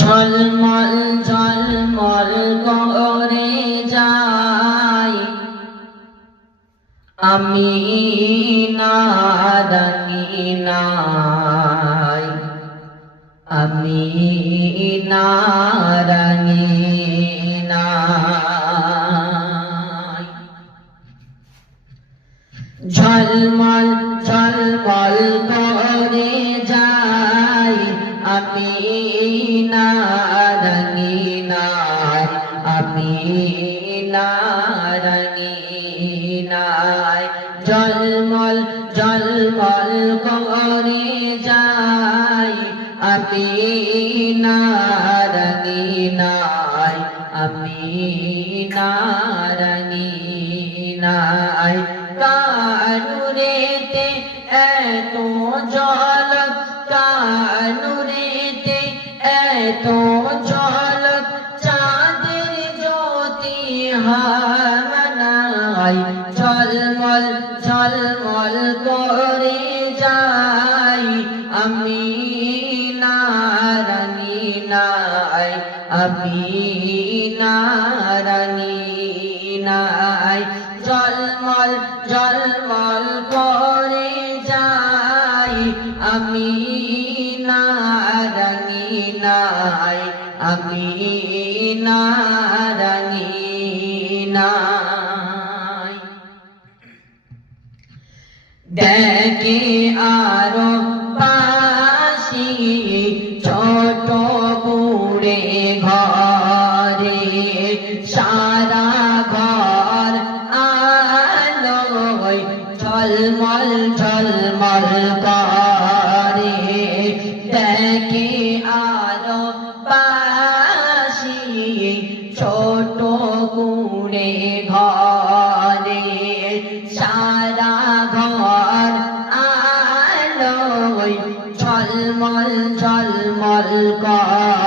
ঝলমল ঝলমল করে যাই আমি নারাঙিনাই, আমি নারাঙিনাই। ঝলমল ঝলমল করে যাই আমি নারাঙিনাই, আমি নারাঙিনাই। ঝলমল ঝলমল করে যাই আমি নারাঙিনাই, আমি নারাঙিনাই। কানুরেতে এত ঝলক, কানুরেতে এত ঝলক, চাঁদের জ্যোতি হারাই। ঝলমল ঝলমল করে যাই আমি নারাঙিনাই, আমি নারাঙিনাই। ঝলমল ঝলমল করে যাই আমি নারাঙিনাই, আমি নারাঙিনাই। দেখে আরো পাশি ছোট কুড়ে ঘরে, সারা ঘর আলোয় ঝলমল ঝলমল করে। দেখে আরো পাশি ছোট কুড়ে ঘরে, সারা ঘর আলোয় ঝলমল ঝলমল করে।